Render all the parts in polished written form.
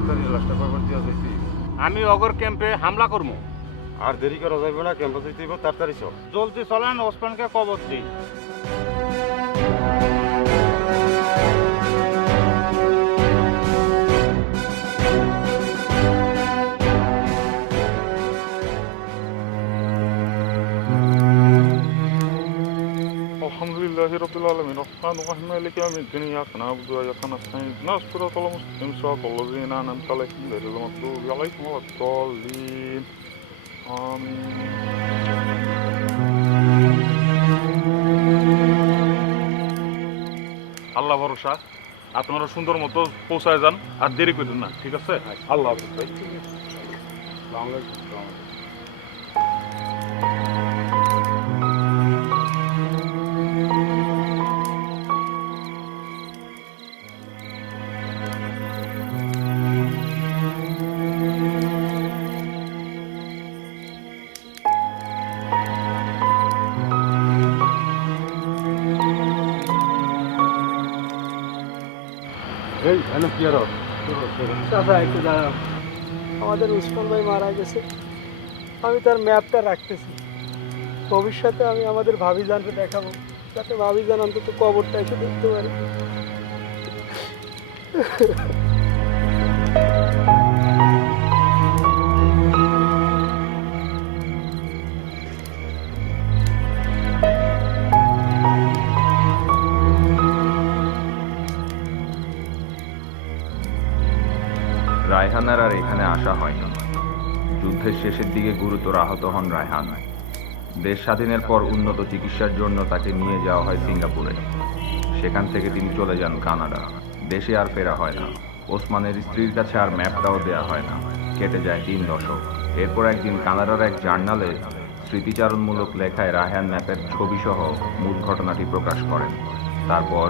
তাড়াতাড়ি লাশটা কয়বার দিয়া যাইতি। আমি অগর ক্যাম্পে হামলা করবো। আর দেরি করা যাইবে না, ক্যাম্পে যাইতে হইব, তাড়াতাড়ি চল। জলদি চলেন, ওসমানকে কবর দিই। الحمد لله رب العالمين الرحمن الرحيم مالك يوم الدين إياك نعبد وإياك نستعين اهدنا الصراط المستقيم صراط الذين أنعمت عليهم غير المغضوب عليهم ولا الضالين আল্লাহ ভরসা, আপনারা সুন্দর মতো পৌঁছায় যান, আর দেরি করেন না, ঠিক আছে? আল্লাহ হাফেজ ভাই। এই এনে কি আর চাচা একটু দাঁড়াও, আমাদের উসমান ভাই মারা গেছে, আমি তার ম্যাপটা রাখতেছি। ভবিষ্যতে আমি আমাদের ভাবিজানকে দেখাবো, যাতে ভাবিজান অন্তত কবরটা এসে দেখতে পারে। রায়হানের আর এখানে আসা হয়নি। যুদ্ধের শেষের দিকে গুরুতর আহত হন রায়হান। দেশ স্বাধীনের পর উন্নত চিকিৎসার জন্য তাকে নিয়ে যাওয়া হয় সিঙ্গাপুরে। সেখান থেকে তিনি চলে যান কানাডা। দেশে আর ফেরা হয় না। ওসমানের স্ত্রীর কাছে আর ম্যাপটাও দেয়া হয় না। কেটে যায় 3 দশক। এরপর একদিন কানাডার এক জার্নালে স্মৃতিচারণমূলক লেখায় রায়হান ম্যাপের ছবিসহ মূল ঘটনাটি প্রকাশ করেন। তারপর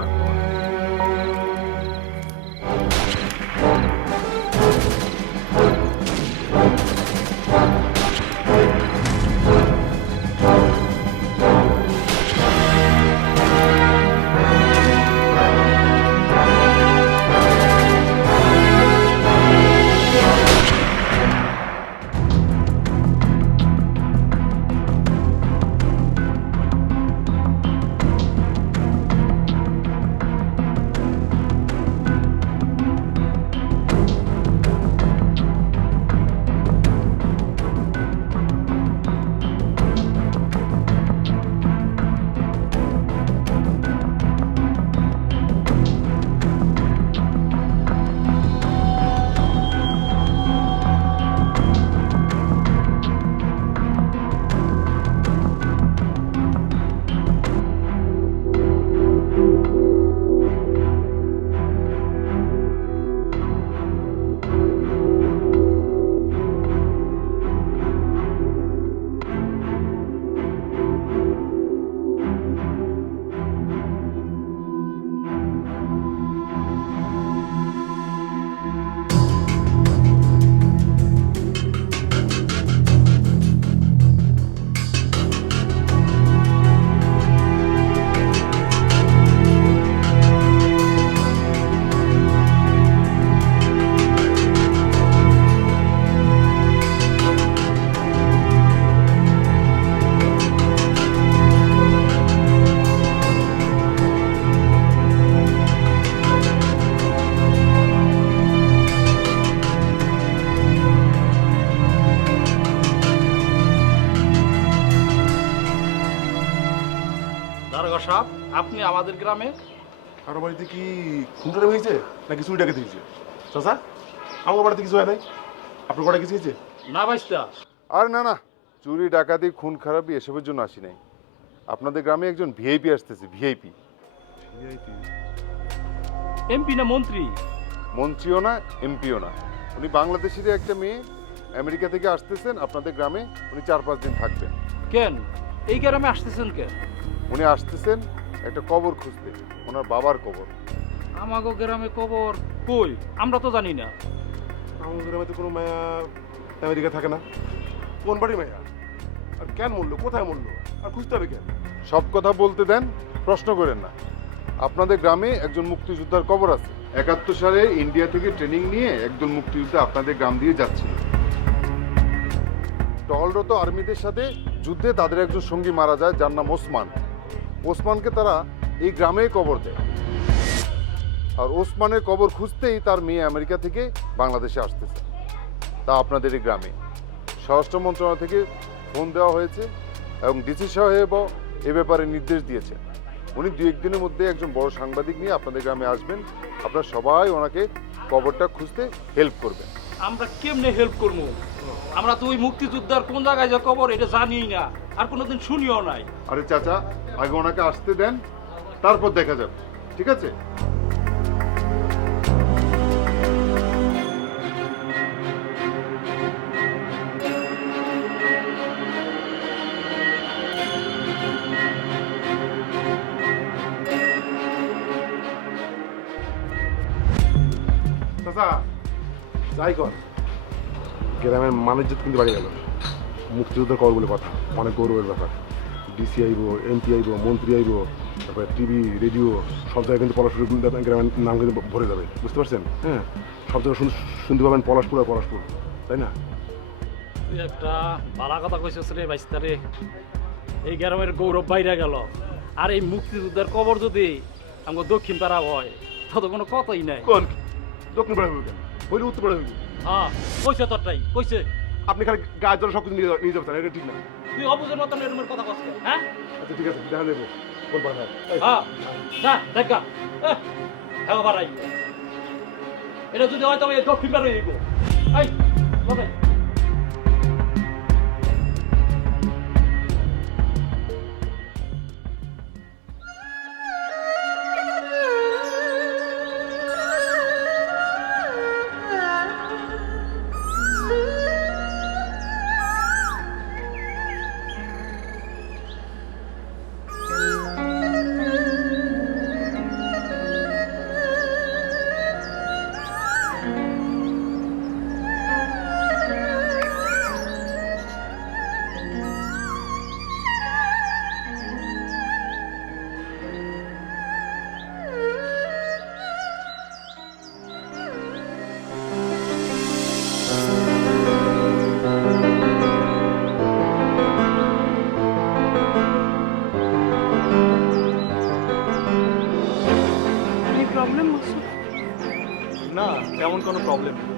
দারোগা সাহেব, আপনি আমাদের গ্রামে? কারো বাড়িতে কি খুনটা হয়েছে নাকি চুরি ডাকাতি হয়েছে? চাচা, আমার বাড়িতে কিছু হয় নাই, আপনার ঘরে কিছু হয়েছে? না বাইস্তা। আর না না, চুরি ডাকাতি খুন খারাপি এসবের জন্য আসি নাই। আপনাদের গ্রামে একজন ভিআইপি আসতেছে। ভিআইপি এমপি না মন্ত্রী? মন্ত্রীও না, এমপিও না। উনি বাংলাদেশের একটা মেয়ে, আমেরিকা থেকে আসতেছেন আপনাদের গ্রামে। উনি 4-5 দিন থাকবেন। কেন এই গ্রামে আসতেছেন কেন? উনি আসতেছেন একটা কবর খুঁজতে, ওনার বাবার কবর। আমাগো গ্রামে কবর কই? আমরা তো জানি না। আমাদের গ্রামে তো কোনো মায়া আমেরিকা থাকে না। কোন বাড়ি মায়া? আর কেন মরলো, কোথায় মরলো, আর খুঁজতে হবে কেন? সব কথা বলতে দেন, প্রশ্ন করেন না। আপনাদের গ্রামে একজন মুক্তিযোদ্ধার কবর আছে, 71 সালে ইন্ডিয়া থেকে ট্রেনিং নিয়ে একদল মুক্তিযোদ্ধা আপনাদের গ্রাম দিয়ে যাচ্ছিল। টহলরত আর্মিদের সাথে যুদ্ধে তাদের একজন সঙ্গী মারা যায়, যার নাম ওসমান। ওসমানকে তারা এই গ্রামেই কবর দেয়, আর ওসমানের কবর খুঁজতেই তার মেয়ে আমেরিকা থেকে বাংলাদেশে আসতেছে, তা আপনাদের এই গ্রামে। স্বরাষ্ট্র মন্ত্রণালয় থেকে ফোন দেওয়া হয়েছে এবং ডিসি সাহেব এ ব্যাপারে নির্দেশ দিয়েছে। উনি 2-1 দিনের মধ্যে একজন বড় সাংবাদিক নিয়ে আপনাদের গ্রামে আসবেন। আপনারা সবাই ওনাকে কবরটা খুঁজতে হেল্প করবেন। আমরা কেমনে হেল্প করবো? আমরা তো ওই মুক্তিযোদ্ধার কোন জায়গায় যে কবর এটা জানিই না, আর কোনোদিন শুনিও নাই। আরে চাচা, আগে ওনাকে আসতে দেন, তারপর দেখা যাবে, ঠিক আছে? চাচা যাই কর, গ্রামের মানুষজন কিন্তু বাড়ি গেল। মুক্তিযুদ্ধের কর বলে কথা, অনেক গৌরবের ব্যাপার। ডিসি আইব, এমপি আইব, মন্ত্রী আইব, তারপরে টিভি, রেডিও, সব জায়গায় কিন্তু পলাশপুর গ্রামের নাম কিন্তু ভরে যাবে, বুঝতে পারছেন? হ্যাঁ, সব জায়গায় শুনতে পাবেন পলাশপুর আর পলাশপুর, তাই না? তুই একটা বালা কথা কইছিস রে বাইস্তারে। এই গ্রামের গৌরব বাইরে গেল, আর এই মুক্তিযোদ্ধার কবর যদি আমাকে দক্ষিণ পাড়া হয় তো কোনো কথাই নাই। কোন দক্ষিণ পাড়া হইব কেন? হইলে উত্তর পাড়া হইব। হ্যাঁ কইছে তোরটাই কইছে। আপনি খালি গায়ের জন্য সব কিছু নিয়ে যাবেন, এটা ঠিক না। তুই অবুঝের মতন এরকম কথা কষ্ট, হ্যাঁ? আচ্ছা ঠিক আছে, দেখা দেবো কোন পাড়া। হ্যাঁ যা দেখা হ্যাঁ বাড়াই। এটা যদি হয় তবে দক্ষিণ পাড়া হইব। এই কথা প্রবলেম হচ্ছে না, তেমন কোনো প্রবলেম নেই।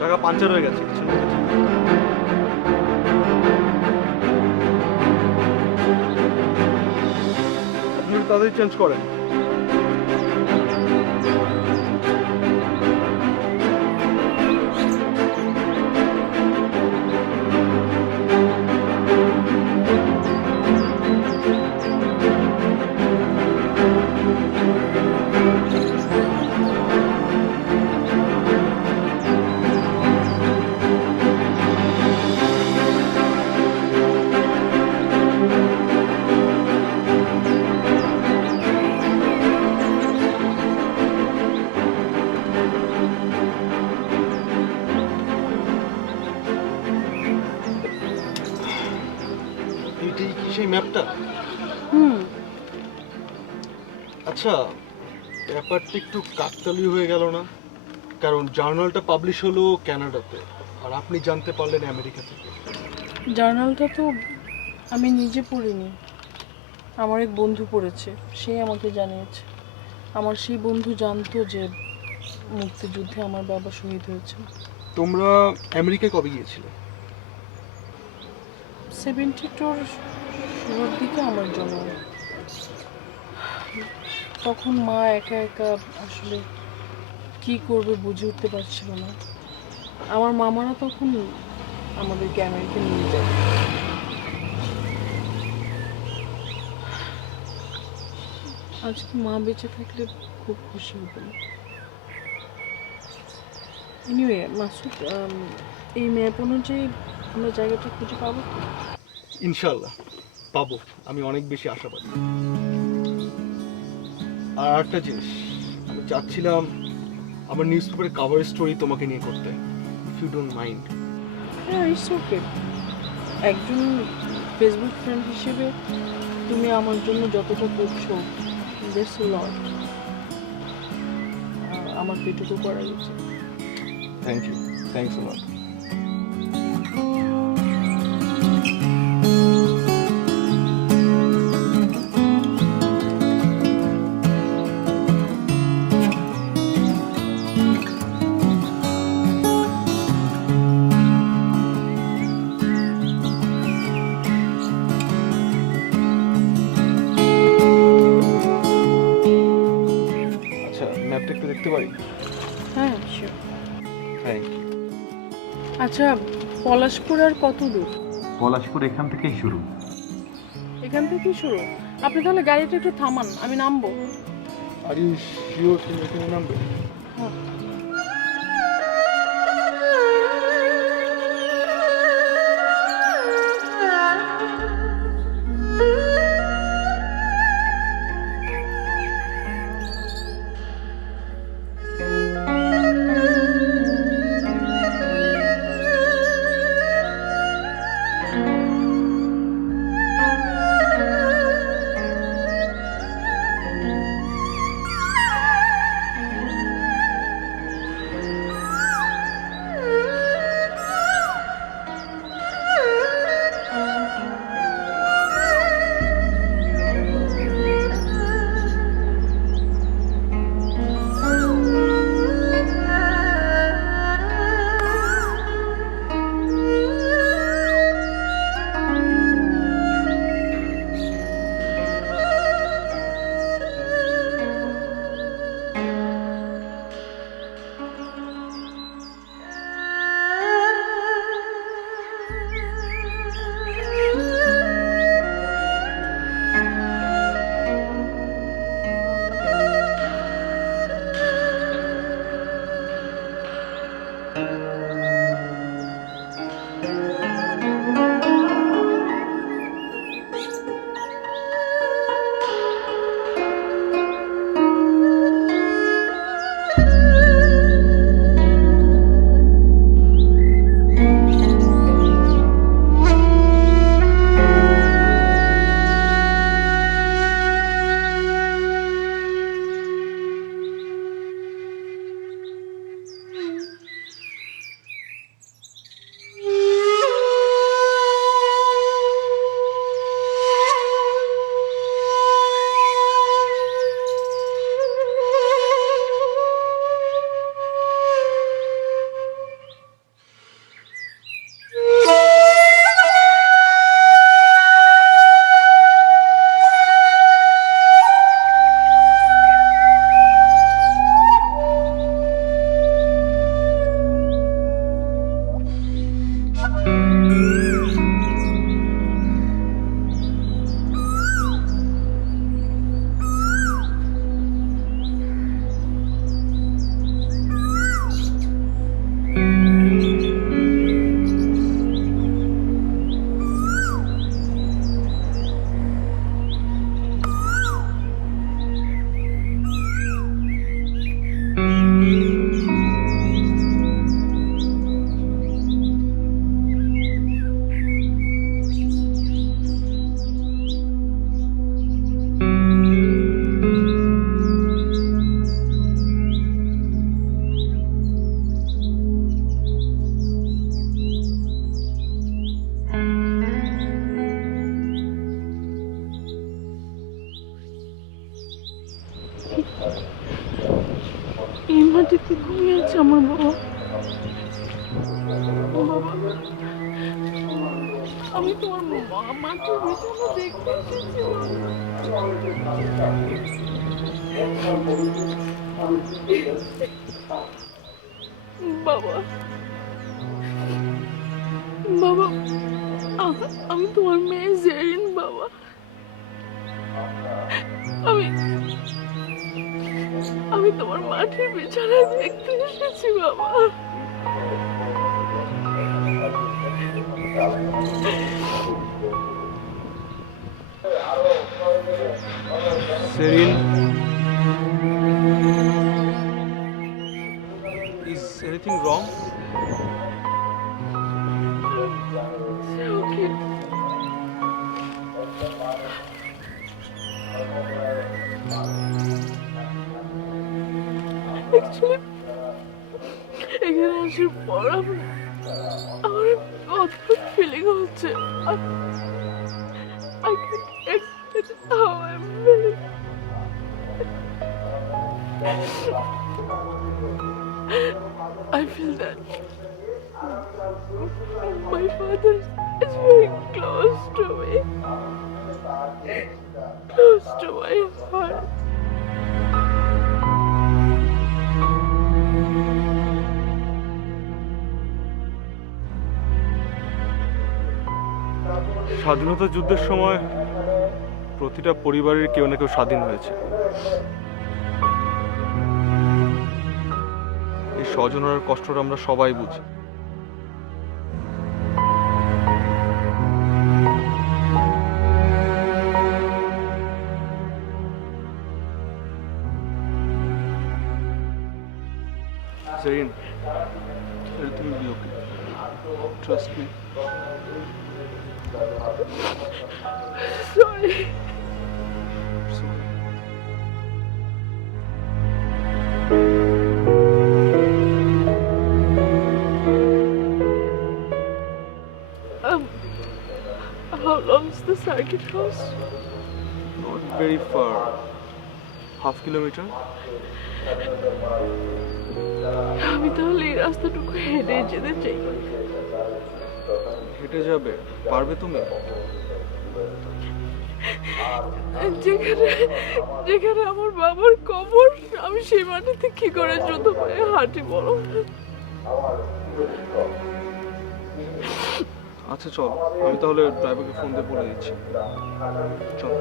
জায়গা পাঞ্চার হয়ে গেছে, কিছু না কিছু। আপনি একটু তাড়াতাড়ি চেঞ্জ করেন। এইটাই কি সেই ম্যাপটা? আচ্ছা, ব্যাপারটা একটু কাকতালি হয়ে গেল না? কারণ জার্নালটা পাবলিশ হলো কানাডাতে, আর আপনি জানতে পারলেন আমেরিকা থেকে। জার্নালটা তো আমি নিজে পড়িনি, আমার এক বন্ধু পড়েছে, সে আমাকে জানিয়েছে। আমার সেই বন্ধু জানতো যে মুক্তিযুদ্ধে আমার বাবা শহীদ হয়েছে। তোমরা আমেরিকায় কবে গিয়েছিলে? 72 শুরুর দিকে আমার জন্য। তখন মা একা একা আসলে কি করবে বুঝে উঠতে পারছিল না। আমার মামারা তখন আমাদেরকে আমেরিকা নিয়ে যায়। আজকে মা বেঁচে থাকলে খুব খুশি হতাম। এনিওয়ে মাসুদ, এই ম্যাপ অনুযায়ী আমরা জায়গাটা খুঁজে পাবো তো? ইনশাল্লাহ পাবো, আমি অনেক বেশি আশাবাদী। আর একটা জিনিস, আমি চাচ্ছিলাম আমার নিউজ পেপারে কাভার স্টোরি তোমাকে নিয়ে করতে, ইফ ইউ ডোন্ট মাইন্ড। হ্যাঁ, ইটস ওকে। একজন ফেসবুক ফ্রেন্ড হিসেবে তুমি আমার জন্য যতটা করছো, দ্যাটস আ লট। আমার পেটুকু করা উচিত। থ্যাংক ইউ, থ্যাংকস আ লট। আচ্ছা, ম্যাপটা একটু দেখতে পারি? হ্যাঁ শিওর। Thank you. আচ্ছা, পলাশপুর আর কত দূর? পলাশপুর এখান থেকেই শুরু। এখান থেকেই শুরু? আপনি তাহলে গাড়িটা একটু থামান, আমি নামবো। আর ইউ শিওর তুমি এখানে নামবে? হ্যাঁ। এই মাটিতে ঘুমিয়েছে আমার বাবা। বাবা, আমি তোমার মাটির বিছানা দেখতে এসেছিলাম। বাবা, বাবা, আমি তোমার মেয়ে জেরিন বাবা। আমি তোমার মাটির বিছানা দেখতে এসেছি বাবা। সেরিন, is anything wrong? Okay. Actually এখানে আসার পর আমার অদ্ভুত ফিলিং হচ্ছে। I can't explain how I'm feeling. I feel that my father is very close to me, close to my heart. স্বাধীনতা যুদ্ধের সময় প্রতিটা পরিবারের কেউ না কেউ স্বাধীন হয়েছে। এই স্বজনের কষ্টটা আমরা সবাই বুঝি। Zarin, everything will be okay. Trust me. Sorry. How long is the circuit house? Not very far. Half kilometer. আমি তাহলে এই রাস্তাটুকু হেঁটে যেতে চাই। হেঁটে যাবে? পারবে তুমি? যেখানে যেখানে আমার বাবার কবর, আমি সেই মাটিতে কি করে দ্রুত পায়ে হাঁটি বলো? আচ্ছা চল, আমি তাহলে ড্রাইভারকে ফোন দিয়ে বলে দিচ্ছি। চল।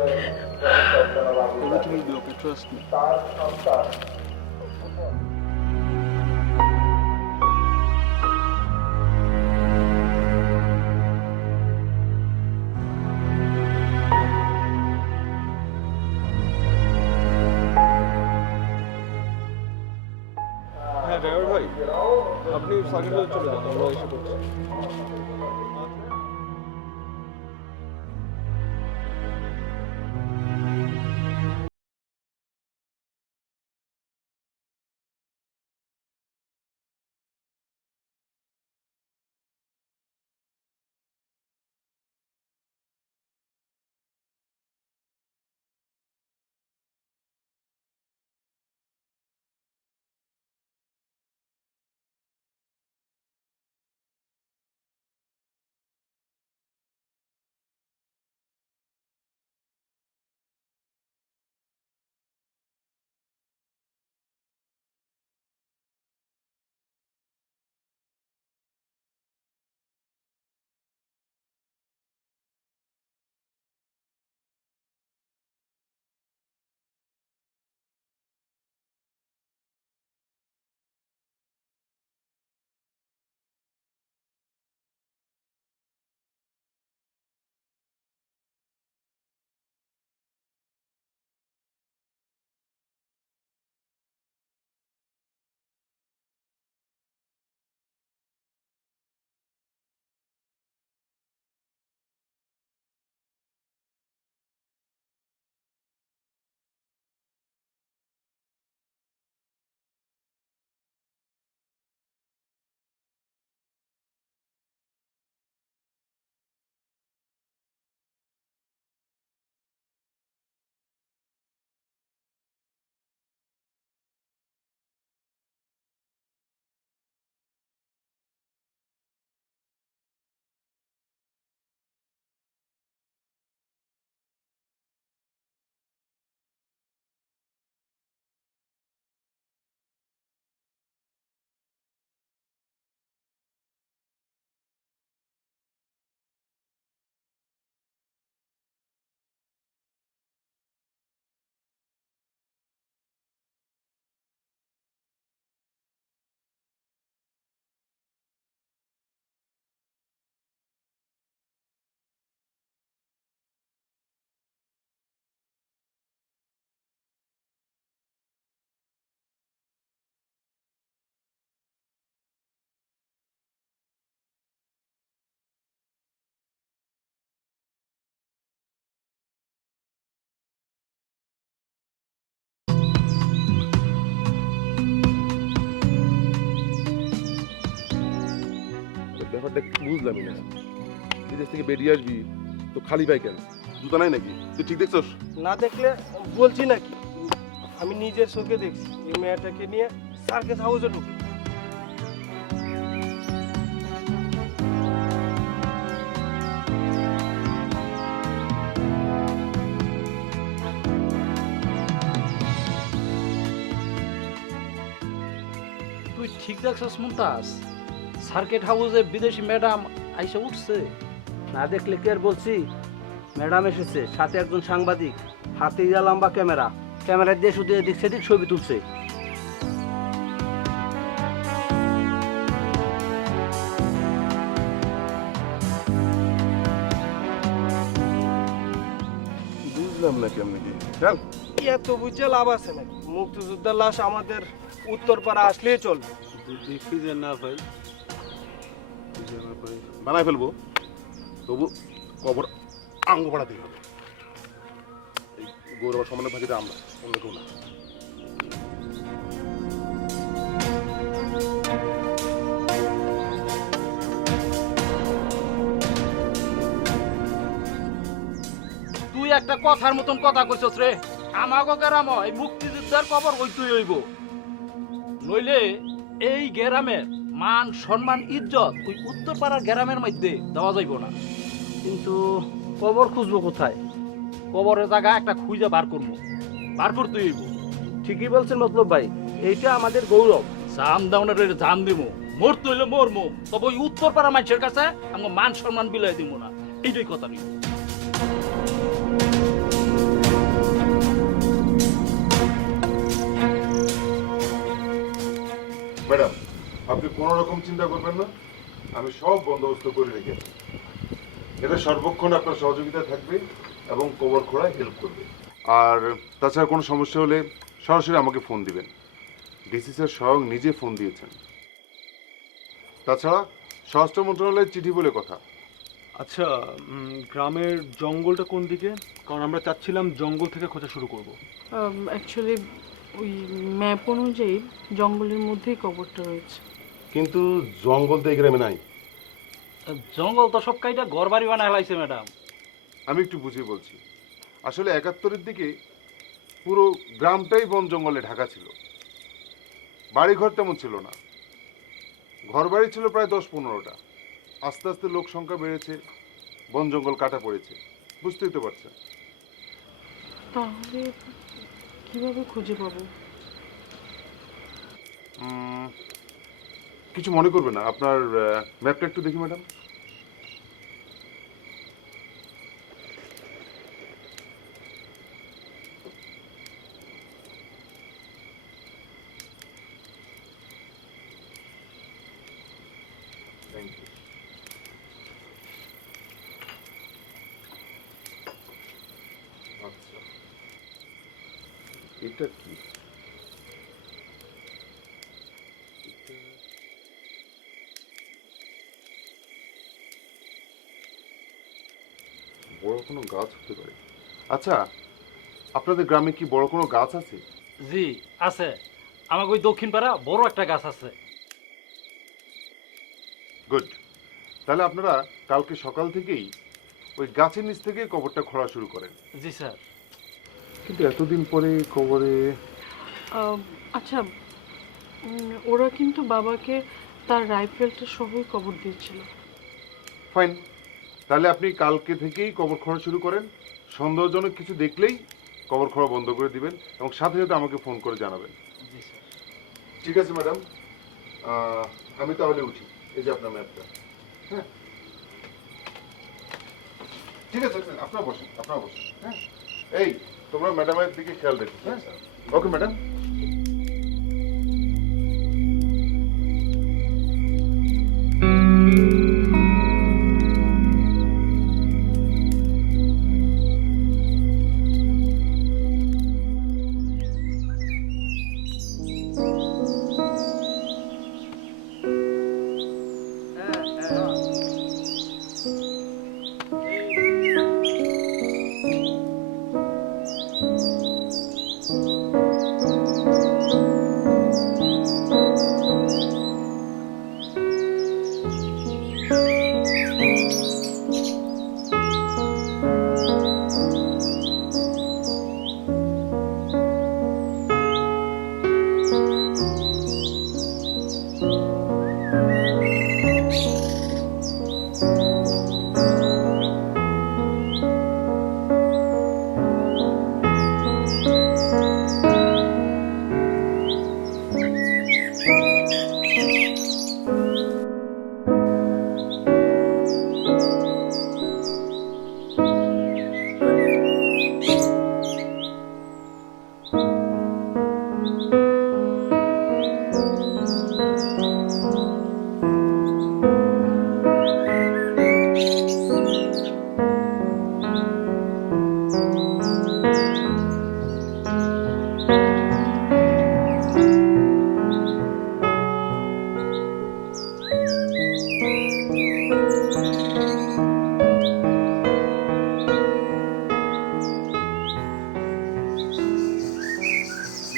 Everything will be okay, trust me. হ্যাঁ ড্রাইভার ভাই, আপনি সার্কিট হাউসে চলে যান, আমরা এসে পড়ছি। বুঝলামই না, বিদেশ থেকে বেরিয়ে আসবি তো খালি পাই কেন? জুতা নাই নাকি? তুই ঠিক দেখছস? না দেখলে বলছি নাকি, আমি নিজের চোখে দেখছি এই মেয়েটাকে নিয়ে সার্কেস হাউসে ঢুকে। তুই ঠিক দেখছস মুমতাজ? সার্কিট হাউসে বিদেশি ম্যাডাম আইসা উঠছে। না দেখলে কি আর বলছি, ম্যাডাম এসেছে, সাথে একজন সাংবাদিক, হাতে ইয়া লম্বা ক্যামেরা, ক্যামেরা দিয়ে শুধু এদিক সেদিক ছবি তুলছে। বুঝলাম না কেমনি কি। চল এত বুঝে লাভ আছে নাকি? মুক্তিযোদ্ধার লাশ আমাদের উত্তরপাড়া আসলেই চলবে। বানাই ফেলবো, তবু কবর আঙ্গ বাড়াতেই হবে। এই গৌরব সমানের ভাগিটা আমরা, অন্য কেউ না। তুই একটা কথার মতন কথা কইছস রে। আমাগো গ্রাম এই মুক্তিযোদ্ধার কবর হইতেই হইব, নইলে এই গ্রামের মান সম্মান ইজ্জত ওই উত্তরপাড়ার গ্রামের মধ্যে দেওয়া যাইব না। কিন্তু কবর খুঁজবো কোথায়? কবরের জায়গা একটা খুঁজে বার করবো, বার করতে হইব। ঠিকই বলছেন মতলব ভাই, এইটা আমাদের গৌরব। জাম দাউনের জাম দিব, মরতে হইলে মরমো, তবে ওই উত্তরপাড়া মানুষের কাছে আমার মান সম্মান বিলাই দিব না, এইটাই কথা নিব। ম্যাডাম, আপনি কোনো রকম চিন্তা করবেন না, আমি সব বন্দোবস্ত করে রেখেছি। এটা সর্বক্ষণ আপনার সহযোগিতা থাকবে এবং কবর খোঁড়ায় হেল্প করবে। আর তাছাড়া কোনো সমস্যা হলে সরাসরি আমাকে ফোন দিবেন। ডিসি স্যার স্বয়ং নিজে ফোন দিয়েছেন। তাছাড়া স্বরাষ্ট্র মন্ত্রণালয়ের চিঠি বলে কথা। আচ্ছা, গ্রামের জঙ্গলটা কোন দিকে? কারণ আমরা চাচ্ছিলাম জঙ্গল থেকে খোঁজা শুরু করব। অ্যাকচুয়ালি ওই ম্যাপ অনুযায়ী জঙ্গলের মধ্যেই কবরটা রয়েছে। কিন্তু জঙ্গল তো এই গ্রামে নাই। জঙ্গল তো সব কাইটা ঘর বাড়ি বানায় লাইছে ম্যাডাম। আমি একটু বুঝিয়ে বলছি। আসলে ৭১-এর দিকে পুরো গ্রামটাই বন জঙ্গলে ঢাকা ছিল, বাড়িঘর তেমন ছিল না। ঘর বাড়ি ছিল প্রায় ১০-১৫টা। আস্তে আস্তে লোক সংখ্যা বেড়েছে, বন জঙ্গল কাটা পড়েছে, বুঝতেই তো পারছেন। তাহলে কিভাবে খুঁজে পাবো? কিছু মনে করবে না, আপনার ম্যাপটা একটু দেখি ম্যাডাম। Thank you. আচ্ছা, এটা কি? বড় কোনো গাছ হতে পারে। আচ্ছা, আপনাদের গ্রামে কি বড় কোনো গাছ আছে? জি আছে, আমাকে ওই দক্ষিণ পাড়া বড় একটা গাছ আছে। গুড। তাহলে আপনারা কালকে সকাল থেকেই ওই গাছের নিচ থেকে কবরটা খোঁড়া শুরু করেন। জি স্যার। কিন্তু এতদিন পরে কবরে আচ্ছা, ওরা কিন্তু বাবাকে তার রাইফেলটা সহই কবর দিয়েছিল। ফাইন, তাহলে আপনি কালকে থেকেই কবর খোঁড়া শুরু করেন। সন্দেহজনক কিছু দেখলেই কবর খোঁড়া বন্ধ করে দিবেন এবং সাথে সাথে আমাকে ফোন করে জানাবেন। জি স্যার। ঠিক আছে ম্যাডাম, আমি তাহলে উঠি। এই যে আপনার ম্যাপটা। হ্যাঁ, ঠিক আছে, আপনারা বসেন, আপনারা বসেন। হ্যাঁ, এই তোমরা ম্যাডামের দিকে খেয়াল রেখো। হ্যাঁ, ওকে ম্যাডাম।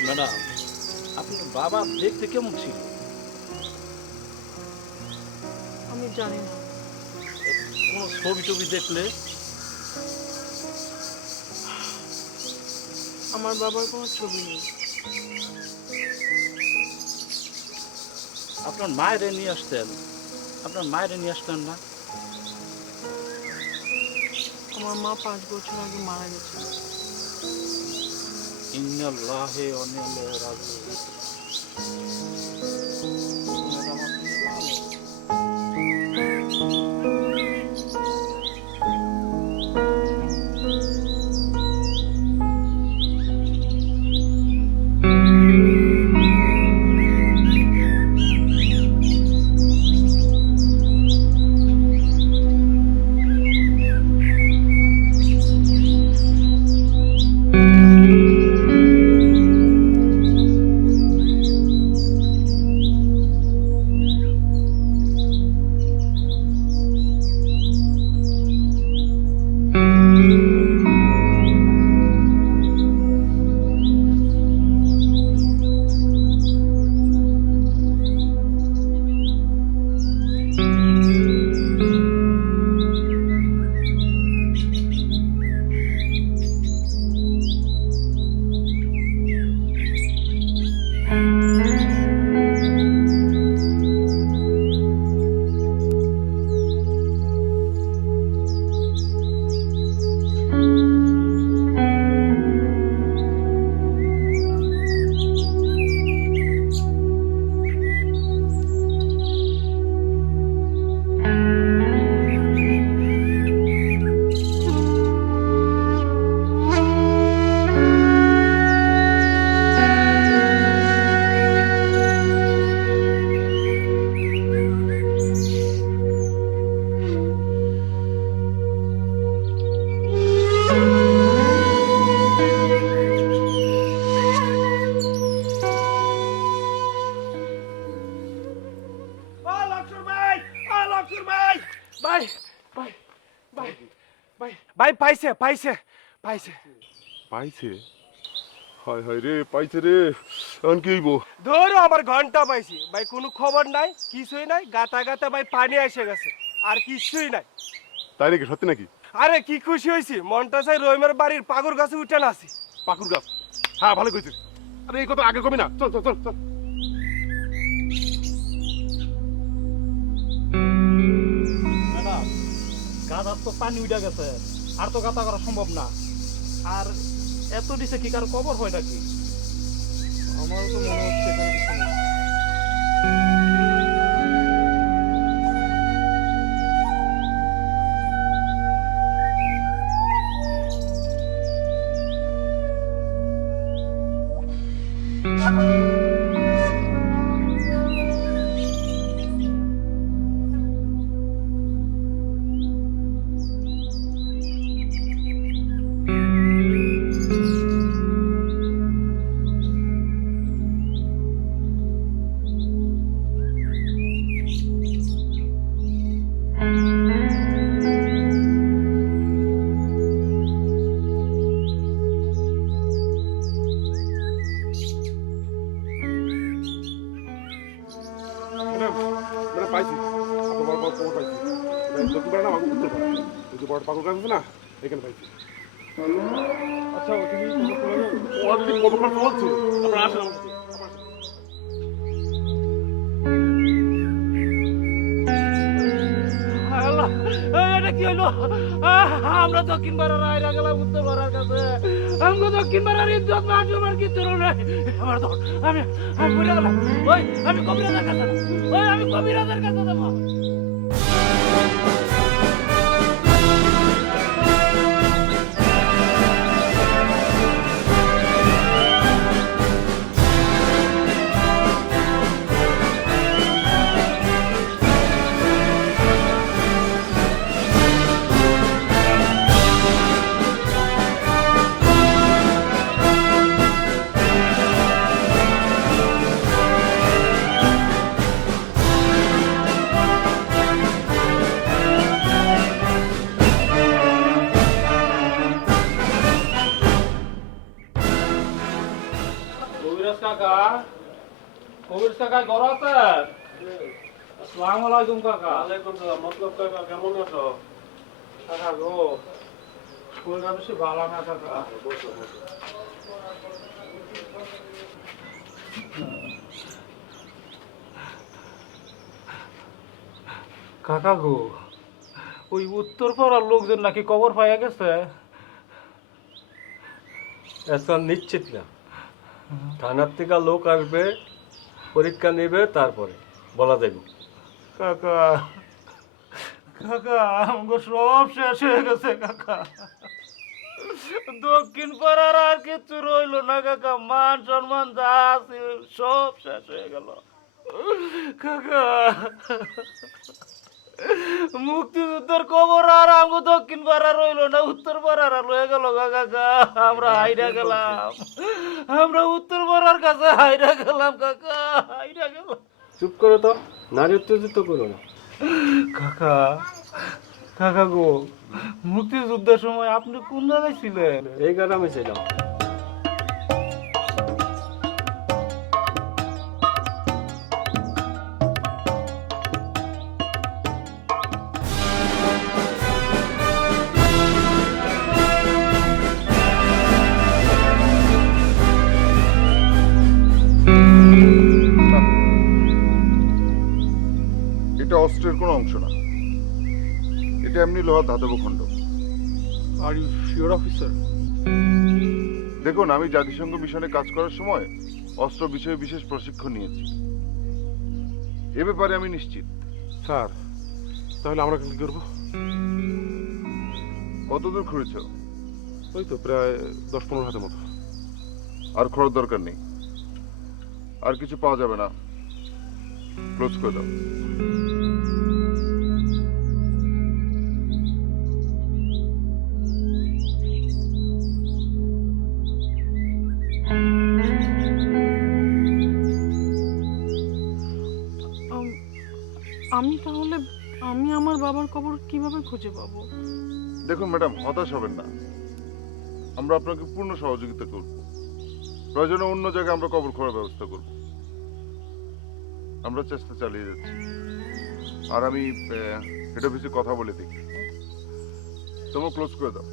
ম্যাডাম, আপনার বাবা দেখতে কেমন ছিল? আমি জানি না। কোনো ছবি টবি দেখলে? আমার বাবার কোনো ছবি নেই। আপনার মায়েরে নিয়ে আসতেন, আপনার মায়েরে নিয়ে আসতেন না? আমার মা 5 বছর আগে মারা গেছে। ইন্নাল্লাহি ওয়া ইন্না ইলাইহি রাজিউন। ম্যাডাম, আপনি ভালো। ভাই ভাই ভাই ভাই ভাই পাইছে পাইছে পাইছে পাইছে? হয় হয় রে, পাইছে রে। এখন কি হইব? ধরো আমার ঘন্টা পাইছি ভাই, কোনো খবর নাই, কিছুই নাই, গাতা গাতা ভাই পানি এসে গেছে, আর কিছুই নাই। তাই নাকি? সত্যি নাকি? আরে কি খুশি হয়েছি, মনটা চাই রহিমের বাড়ির পাগর গাছে উঠে নাছি। পাকুর গাছ? হ্যাঁ, ভালো কইছিস। আরে এই কথা আগে কবি না। চল চল চল চল। ম্যাডাম, গাদার তো পানি উঠে গেছে, আর তো গাতা করা সম্ভব না। আর এত দিছে কি কার কবর হয় নাকি? আমারও তো মনে হচ্ছে এখানে কিছু নেই। ম্যাডাম পাইছি, আপনার বড় খবর পাইছি। দক্ষিণ পাড়া না, আমাকে উত্তর পাড়া, ওই যে বড় পাকুর গাছ আছে না, এখানে পাইছি। আচ্ছা তুমি অলরেডি খবর চলছে, আপনারা আসেন আমার কাছে। এটা কি হলো? আমরা দক্ষিণ পাড়ার আইরা গেলাম উত্তর পাড়ার কাছে। আমাকে দক্ষিণ পাড়ার ইজ্জত মান সম্মান কিচ্ছু নাই। আমার তো আমি আমি ভুলে গেলাম। ওই আমি কবিরাজের কাছে, ওই আমি কবিরাজের কাছে যাবো। কবিরাজ কাকা, কবিরাজ কাকা ঘর আছেন? আসসালামু আলাইকুম কাকা। ওয়ালাইকুম সালাম। মতলব কাকা, কেমন আছো? কাকা গো, শরীরটা বেশি ভালো না কাকা। কাকা গো, ওই উত্তর পাড়ার লোকজন নাকি কবর পাইয়া গেছে। এখন নিশ্চিত না, থানার থেকে লোক আসবে, পরীক্ষা নেবে, তারপরে বলা যাবে। কাকা, কাকা আমাকে সব শেষ হয়ে গেছে কাকা। দক্ষিণ পাড়ার আর কিছু রইলো না কাকা, মান সম্মান যা আছে সব শেষ হয়ে গেল কাকা। মুক্তিযুদ্ধের খবর আর আমাকে দক্ষিণ পাড়া রইলো না, উত্তর পাড়ার আর লয়ে গেল কাকা। আমরা হাইরা গেলাম, আমরা উত্তর পাড়ার কাছে হাইরা গেলাম কাকা, হাইরা গেলাম। চুপ করো তো, নারী উত্তেজিত করো না। কাকা, কাকা গো, মুক্তিযুদ্ধের সময় আপনি কোন জায়গায় ছিলেন? এই গ্রামে ছিলাম। এটা অস্ত্রের কোনো অংশ না, এটা এমনি লোহার ধাতব খণ্ড। Are you sure officer? দেখুন, আমি জাতিসংঘ মিশনে কাজ করার সময় অস্ত্র বিষয়ে বিশেষ প্রশিক্ষণ নিয়েছি, এ ব্যাপারে আমি নিশ্চিত। স্যার, তাহলে আমরা কি করবো? কতদূর খুঁড়েছ? ওই তো প্রায় 10-15 হাতের মতো। আর খরচ দরকার নেই, আর কিছু পাওয়া যাবে না, ক্লোজ করে দাও। আমি তাহলে আমি আমার বাবার কবর কিভাবে খুঁজে পাবো? দেখুন ম্যাডাম, হতাশ হবেন না, আমরা আপনাকে পূর্ণ সহযোগিতা করব। প্রয়োজনে অন্য জায়গায় আমরা কবর খোঁড়ার ব্যবস্থা করব। আমরা চেষ্টা চালিয়ে যাচ্ছি। আর আমি হেড অফিসে কথা বলে দেখি। তোমরা ক্লোজ করে দাও।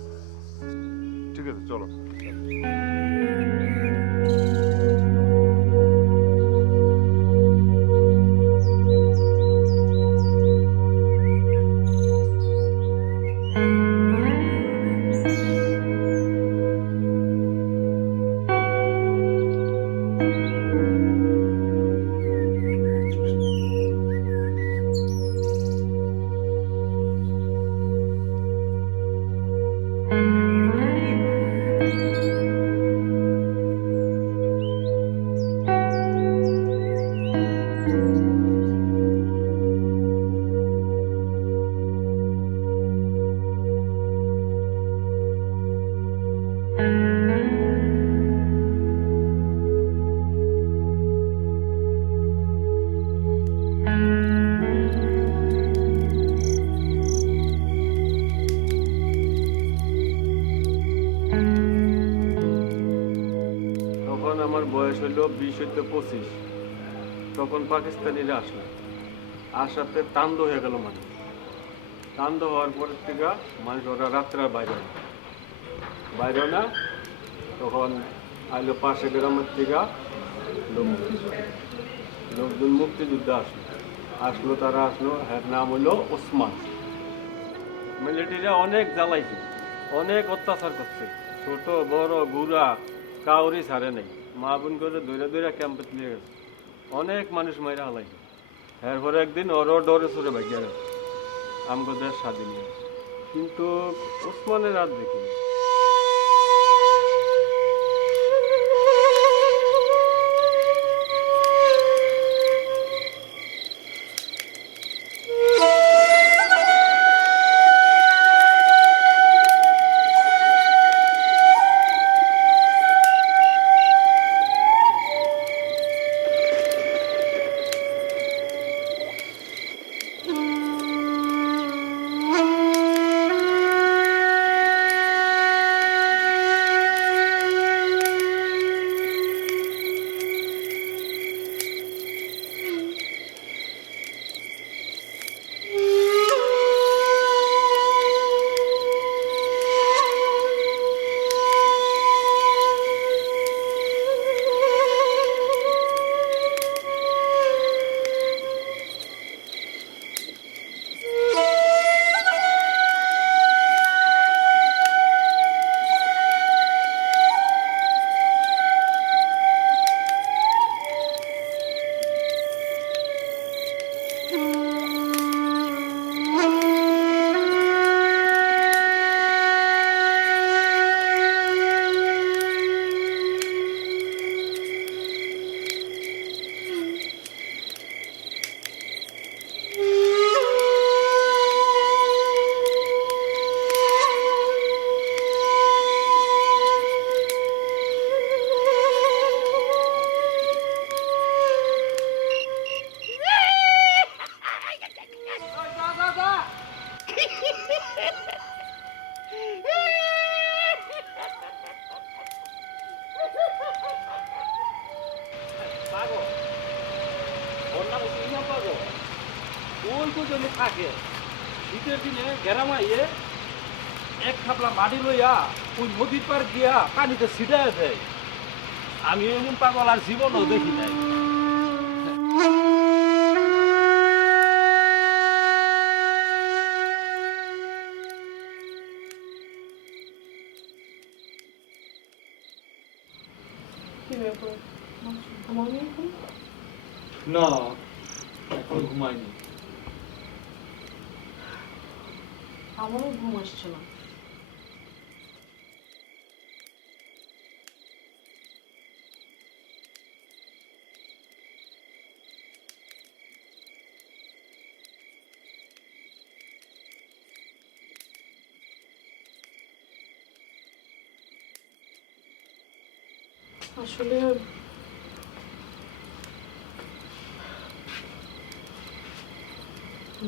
ঠিক আছে, চলো। তখন আমার বয়স হলো 20-25। তখন পাকিস্তানিরা আসলো, আসাতে তান্দ হয়ে গেল মানুষ। তান্দ হওয়ার পরের থেকে মানুষ ওরা রাত্রে আর বাইরে না, বাইরে না। তখন আইলো পাশে গ্রামের থেকে লোকজন মুক্তিযুদ্ধে আসলো, তারা আসলো, এর নাম হলো ওসমান। মিলিটারিরা অনেক জ্বালাইছে, অনেক অত্যাচার করছে, ছোট বড় বুড়া কাউরি ছাড়ে নাই। মা বোন করে দৈরা দৈরা ক্যাম্পে নিয়ে গেছে, অনেক মানুষ মাইরা হালাইছে। এরপরে একদিন ওরও ডরে সরে ভাগিয়ে গেছে, আমগো দেশ স্বাধীন হয়েছে। কিন্তু ওসমানের রাত দেখিনি। আমি তো ইমাম পাগল। ওই পর্যন্ত থাকে শীতের দিনে গেরামাইয়ে এক খাপলা মাটি লইয়া ওই নদীর পার গিয়া পানিতে ছিটাইয়া দেয়। আমি এমন পাগল আর জীবনও দেখি নাই। কি ব্যাপার ঘুমাবি এখন? না, এখন ঘুমাইনি। আমারও ঘুম আসছে না। আসলে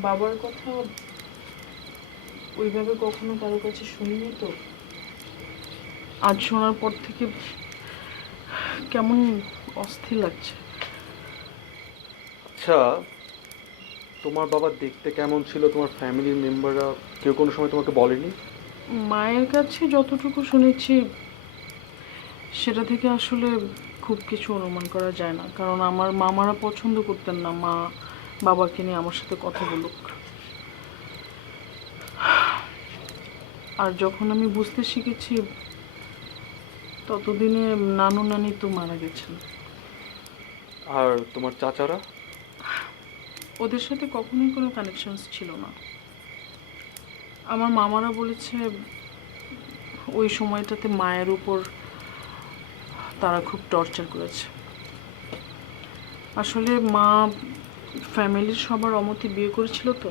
বাবার কথা ওইভাবে কখনো কারো কাছে শুনিনি তো। আজ শোনার পর থেকে কেমন অস্থির লাগছে। আচ্ছা, তোমার বাবা দেখতে কেমন ছিল তোমার ফ্যামিলির মেম্বাররা কেউ কোনো সময় তোমাকে বলেনি? মায়ের কাছে যতটুকু শুনেছি সেটা থেকে আসলে খুব কিছু অনুমান করা যায় না, কারণ আমার মামারা পছন্দ করতেন না মা বাবাকে নিয়ে আমার সাথে কথা বলুক। আর যখন আমি বুঝতে শিখেছি ততদিনে নানু নানি তো মারা গেছেন। আর তোমার চাচারা? ওদের সাথে কখনোই কোনো কানেকশনস ছিল না। আমার মামারা বলেছে ওই সময়টাতে মায়ের উপর তারা খুব টর্চার করেছে। আসলে মা ফ্যামিলির সবার অমতে বিয়ে করেছিল তো।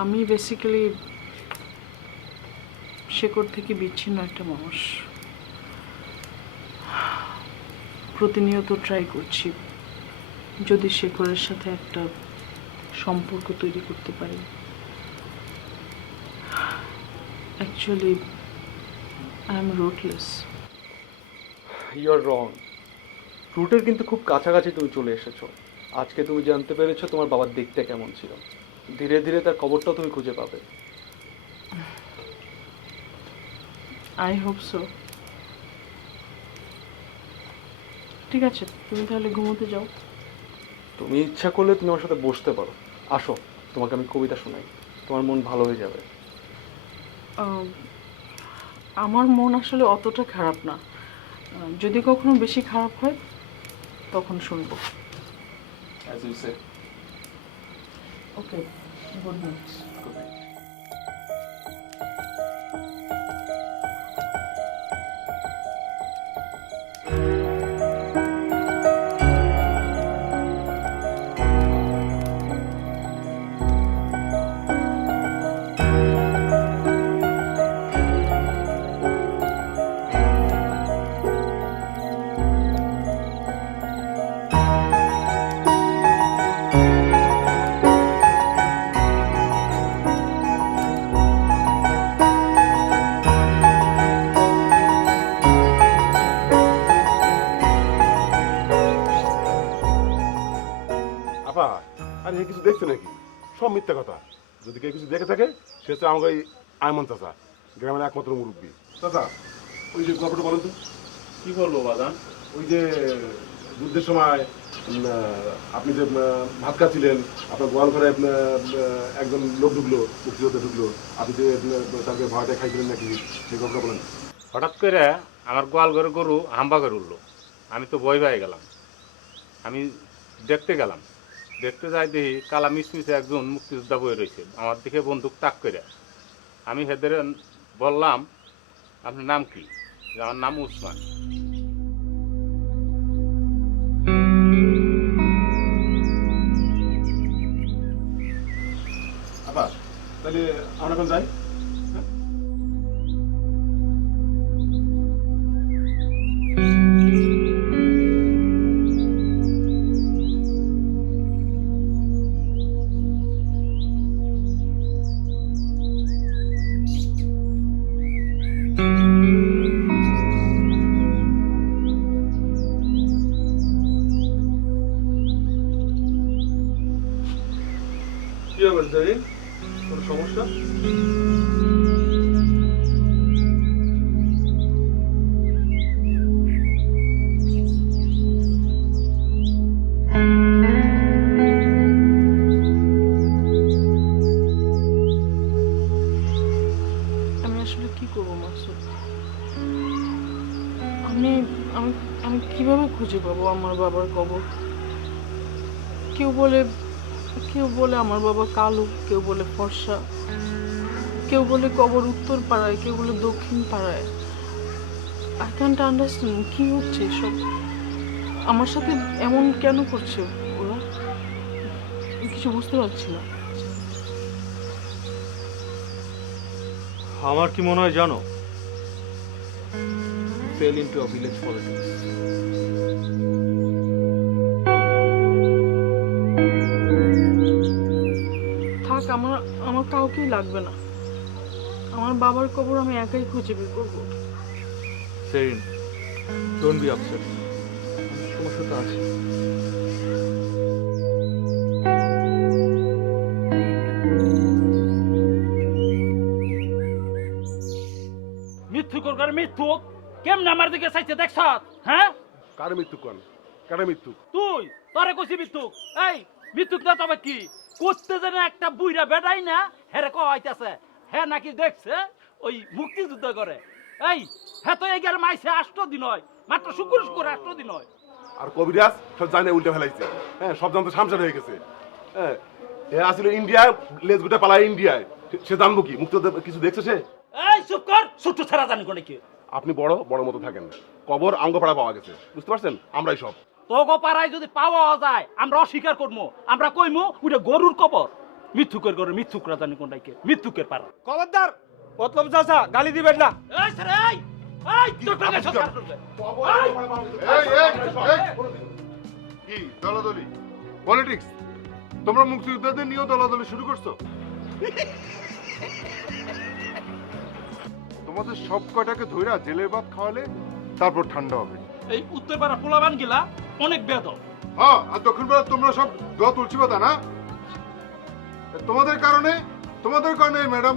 আমি বেসিক্যালি শেকড় থেকে বিচ্ছিন্ন একটা মানুষ। প্রতিনিয়ত ট্রাই করছি যদি শেকড়ের সাথে একটা সম্পর্ক তৈরি করতে পারি। Actually I am rootless. You are wrong. রুটের কিন্তু খুব কাছাকাছি তুমি চলে এসেছো। আজকে তুমি জানতে পেরেছো তোমার বাবার দেখতে কেমন ছিল। ধীরে ধীরে তার কবরটাও তুমি খুঁজে পাবে। I hope so. ঠিক আছে, তুমি তাহলে ঘুমোতে যাও। তুমি ইচ্ছা করলে তুমি আমার সাথে বসতে পারো। আসো, তোমাকে আমি কবিতা শোনাই, তোমার মন ভালো হয়ে যাবে। আমার মন আসলে অতটা খারাপ না। যদি কখনো বেশি খারাপ হয় তখন শুনবো। As you said. Okay, good night. Good night. আপা, আরে এ কিছু দেখছে নাকি? সব মিথ্যা কথা। যদি কেউ কিছু দেখে থাকে সে হচ্ছে আমাকে এই আয়মন চাচা, গ্রামের একমাত্র মুরব্বী। চাচা, ওই যে গল্পটা বলেন তো। কি বলবো বাদান? ওই যে যুদ্ধের সময় আপনি যে ভাত খাচ্ছিলেন, আপনার গোয়াল ঘরে একজন লোক ঢুকলো, মুক্তিযোদ্ধা ঢুকলো, আপনি যে তাকে ভয়টা খাইছিলেন নাকি, সেই গল্পটা বলেন। হঠাৎ করে আমার গোয়াল ঘরে গরু হাম্বা করে উঠলো। আমি তো ভয় পেয়ে গেলাম। আমি দেখতে গেলাম, দেখতে যাই দেখি কালা মিশমিশে একজন মুক্তিযোদ্ধা বয়ে রয়েছে আমার দিকে বন্দুক তাক করে। আমি হেদের বললাম, আপনার নাম কি? আমার নাম উসমান। আপা, তাহলে আমরা এখন যাই। আমি আমি আমি কিভাবে খুঁজে পাবো আমার বাবার কবর? কেউ বলে আমার বাবা কালো, কেউ বলে ফর্সা, কেউ বলে কবর উত্তর পাড়ায়, কেউ বলে দক্ষিণ পাড়ায়। আই ক্যান্ট আন্ডারস্ট্যান্ড কি হচ্ছে সব, আমার সাথে এমন কেন করছে ওরা, আমি কিছু বুঝতে পারছি না। আমার কি মনে হয় জানো, fail into a village politics. থাক, আমার কাউকেই লাগবে না। আমার বাবার কবর আমি একাই খুঁজে বের করবো। সেরিন, ডোন্ট বি আপসেট, তোমার সাথে আছি। মিথ্যুক করে মিথ্যুক কেমন আমার দিকে চাইছে দেখছ? হ্যাঁ, কার মৃত্যু কোন? কার মৃত্যু? তুই তোরে কইছি মিথ্যুক। এই মিথ্যুক না তবে কি করতে জানে একটা বুইরা বেড়াই না হেরে কইতাছে হ্যাঁ নাকি দেখছে ওই মুক্তিযুদ্ধ করে। এই হ্যাঁ তো এই গ্রামে আইছে 8 দিন হয়, মাত্র শুক্র 8 দিন হয়। আর কবিরাজ সব জানে উল্টে ফেলাইছে। হ্যাঁ, সব জানতে সামসার হয়ে গেছে। হ্যাঁ, এ আসলে ইন্ডিয়ায় লেজ গুটে পালায় ইন্ডিয়ায়, সে জানবো কি মুক্তিযুদ্ধ কিছু দেখছে সে? এই চুপ কর, ছোট ছাড়া জানি কোনে কি। আপনি বড় মতো থাকেন। কবর আঙ্গপাড়া পাওয়া গেছে, বুঝতে পারছেন? আমরাই সব। তোগো পাড়ায় যদি পাওয়া যায় আমরা অস্বীকার করবো, আমরা কইমু ওটা গরুর কবর। মিথ্যুকের করে মিথ্যুকরা জানি কোনটাই কে, মিথ্যুকের পাড়া। খবরদার, মতলব চাচা গালি দিবেন না। এই স্যার, এই তোর টাকা সরকার করবে। কি দলাদলি পলিটিক্স? তোমরা মুক্তিযোদ্ধাদের নিয়েও দলাদলি শুরু করছো? তোমাদের সব কয়টাকে ধইরা জেলের ভাত খাওয়ালে তারপর ঠান্ডা হবে। এই উত্তর পাড়া পোলাবান গিলা অনেক বেদম। হ্যাঁ, আর দক্ষিণ পাড়া তোমরা সব দোয়া তুলছি কথা না? তোমাদের কারণে ম্যাডাম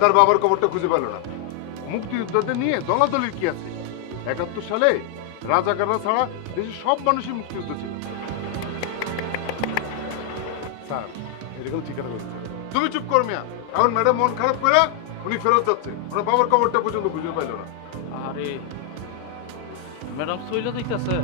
তার বাবার কবরটা খুঁজে পেল না। মুক্তিযোদ্ধাদের নিয়ে দলাদলির কি আছে? 71 সালে রাজাকাররা ছাড়া দেশের সব মানুষই মুক্তিযুদ্ধ ছিল। স্যার, এটা কোনো ঠিকানা হচ্ছে। তুমি চুপ কর মিয়া। এখন ম্যাডাম মন খারাপ করে উনি ফেরত যাচ্ছে, ওনার বাবার কবরটা পর্যন্ত খুঁজে পাইল না। আরে ম্যাডাম সইলে যাইতাছে।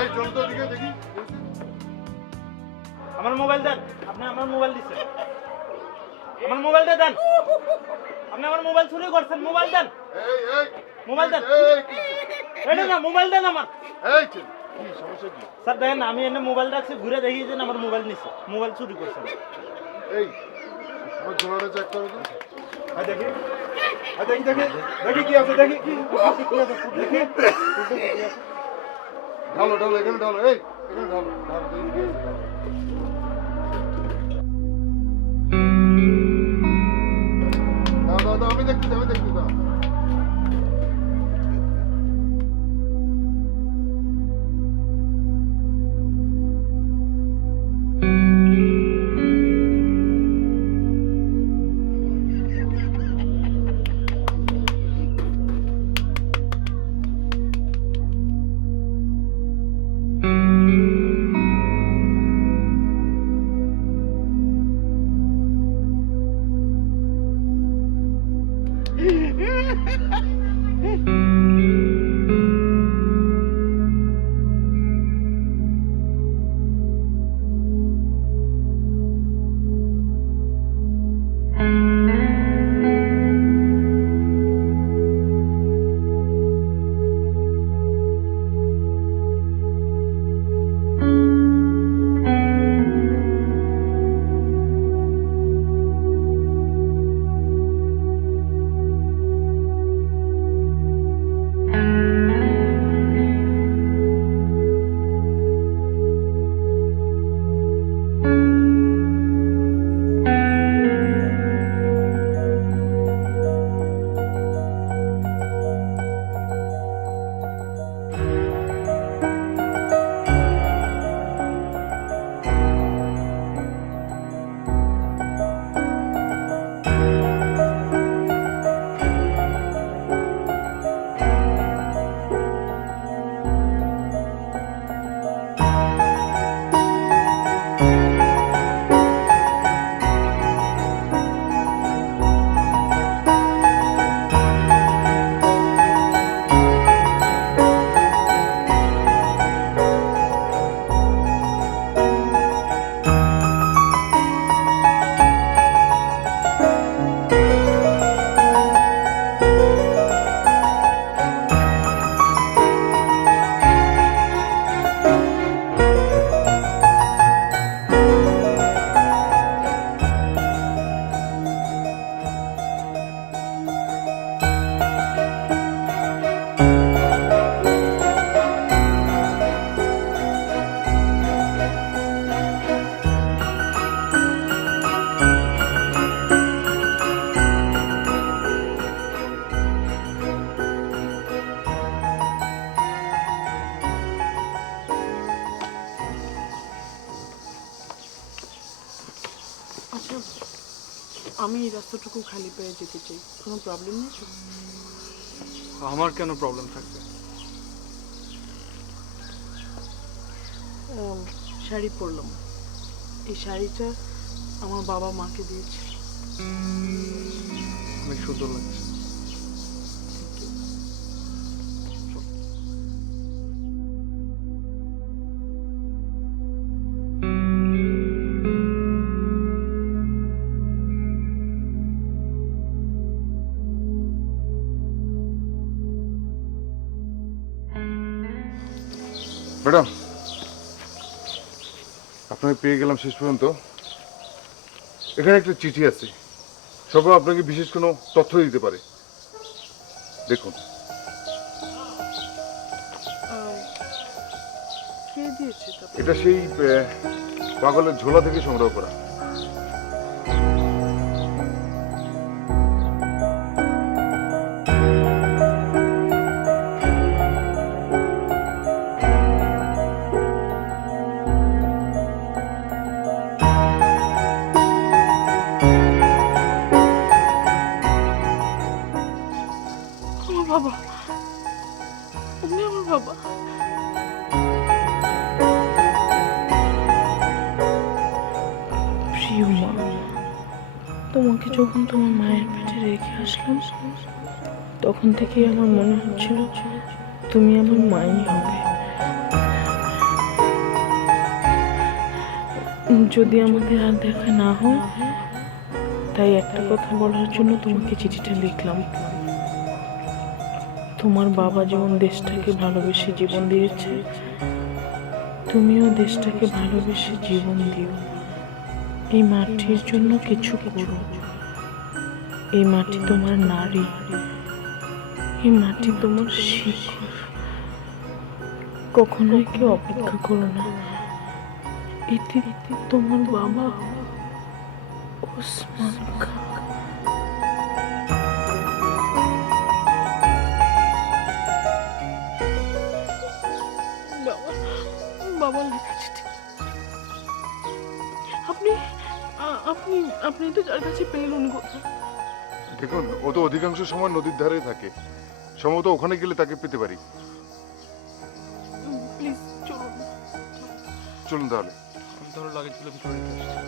এই চলো তো দিকে দেখি। আমার মোবাইল দেন, আপনি আমার মোবাইল দিচ্ছেন। আমার মোবাইলটা দেন, আপনি আমার মোবাইল চুরি করছেন। মোবাইল দেন, মোবাইল দেন। এটা না, মোবাইল দেন আমার। এই কি সমস্যা কি? স্যার দেখেন, আমি এনে মোবাইল রাখছি, ঘুরে দেখি যে আমার মোবাইল নিচ্ছে, মোবাইল চুরি করছেন। এই আমার জোড়াটা চেক করো তো। দেখি কি আছে, দেখি কি ঢালো এখানে ঢালো, এই এখানে ঢালো দেখি কি আছে, ঢালো। দাও আমি দেখতে দাও। আমি এই রাস্তাটুকু খালি পেয়ে যেতে চাই, কোনো প্রবলেম নেই তো? আমার কেন প্রবলেম থাকবে? শাড়ি পরলাম, এই শাড়িটা আমার বাবা মাকে দিয়েছে। অনেক সুন্দর লাগছে। ম্যাডাম, আপনাকে পেয়ে গেলাম শেষ পর্যন্ত। এখানে একটা চিঠি আছে, সবাই আপনাকে বিশেষ কোনো তথ্য দিতে পারে। দেখুন। কে দিয়েছে? এটা সেই পাগলের ঝোলা থেকে সংগ্রহ করা। বাবা, আপনি আমার বাবা। প্রিয় মা, তোমাকে যখন তোমার মায়ের পেটে রেখে আসলাম তখন থেকেই আমার মনে হচ্ছিল তুমি আমার মাই হবে। যদি আমাদের আর দেখা না হয়, তাই একটা কথা বলার জন্য তোমাকে চিঠিটা লিখলাম। তোমার বাবা যেমন দেশটাকে ভালোবেসে জীবন দিয়েছে, তুমিও দেশটাকে ভালোবেসে জীবন দিও। এই মাটির জন্য কিছু করো। এই মাটি তোমার নারী, এই মাটি তোমার শিকড়। কখনোই কেউ অপেক্ষা করো না। এতে তোমার বাবা ওসমান খান। বাবা লেখা চিঠি। আপনি আপনি আপনি তো যার কাছে পেলেন উনি কোথায়? দেখুন, ও তো অধিকাংশ সময় নদীর ধারে থাকে, সম্ভবত ওখানে গেলে তাকে পেতে পারি। প্লিজ চলুন। চলুন তাহলে। আমি ধরো লাগেজগুলো ভিতরে রেখে আসছি।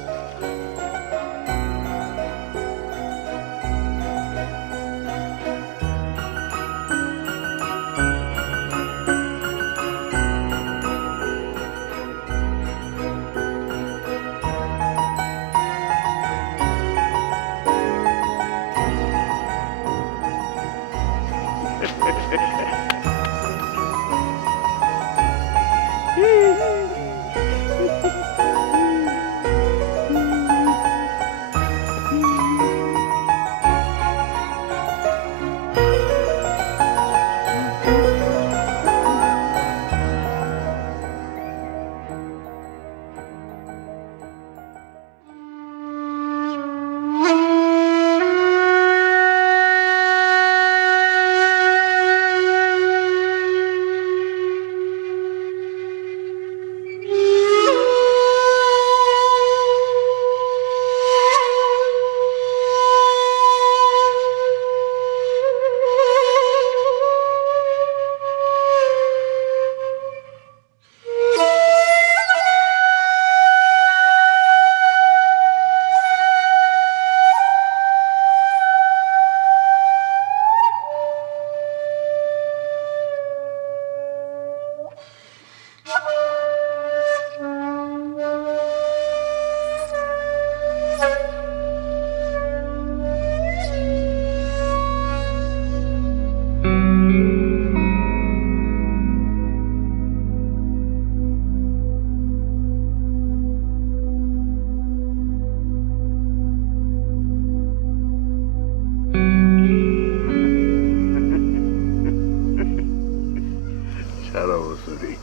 সারা বছরই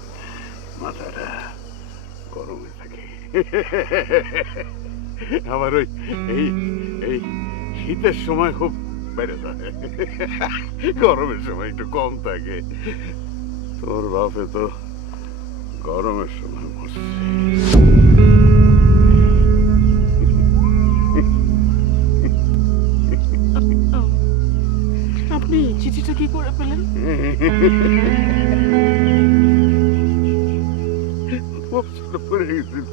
মাথাটা গরমে থাকে। আমার ওই এই এই শীতের সময় খুব বেড়ে যায়, গরমের সময় একটু কম থাকে। তোর বাপে তো গরমের সময় মরছে। কাজটা কি করে পেলেন? বক্সটা পড়ে গেছিল,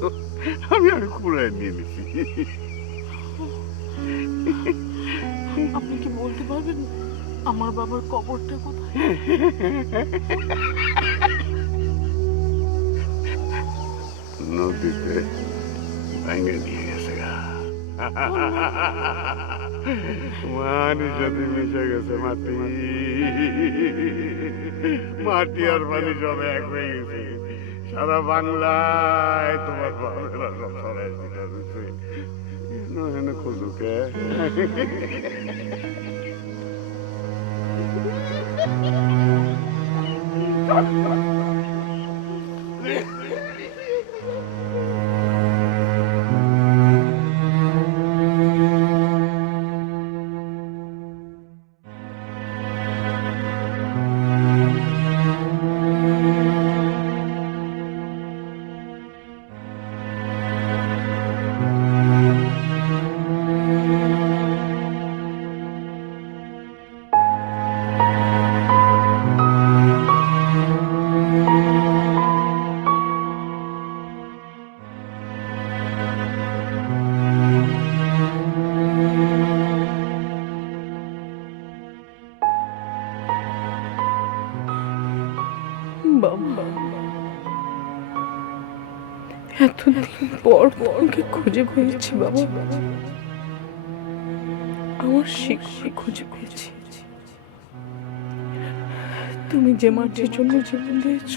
আমি কুড়ায় নিয়ে নিছি। আপনি কি বলতে পারবেন আমার বাবার কবরটা কোথায়? নদীতে ভেঙে নিয়ে গেছে গা। মাটির সাথে মিশে গেছে মাটি, মাটি আর পানি সব এক হয়ে গেছে। সারা বাংলায় তোমার বাবেরা সব সরাই দিতে হয়েছে। এনে খুঁজুকে বাবা, এতদিন পর ওকে খুঁজে পেয়েছি বাবা। আমার শিক্ষা খুঁজে পেয়েছি। তুমি যে মাটির জন্য জীবন দিয়েছ,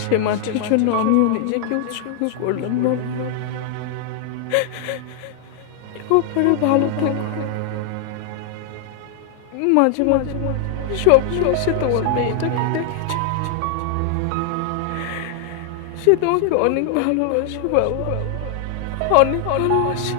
সে মাটির জন্য আমিও নিজেকে উৎসর্গ করলাম বাবা। ওপরে ভালো থাকো। মাঝে মাঝে স্বপ্নে এসে তোমার মেয়েটাকে দেখেছ, সে তোমাকে অনেক ভালোবাসে বাবা, অনেক ভালোবাসে।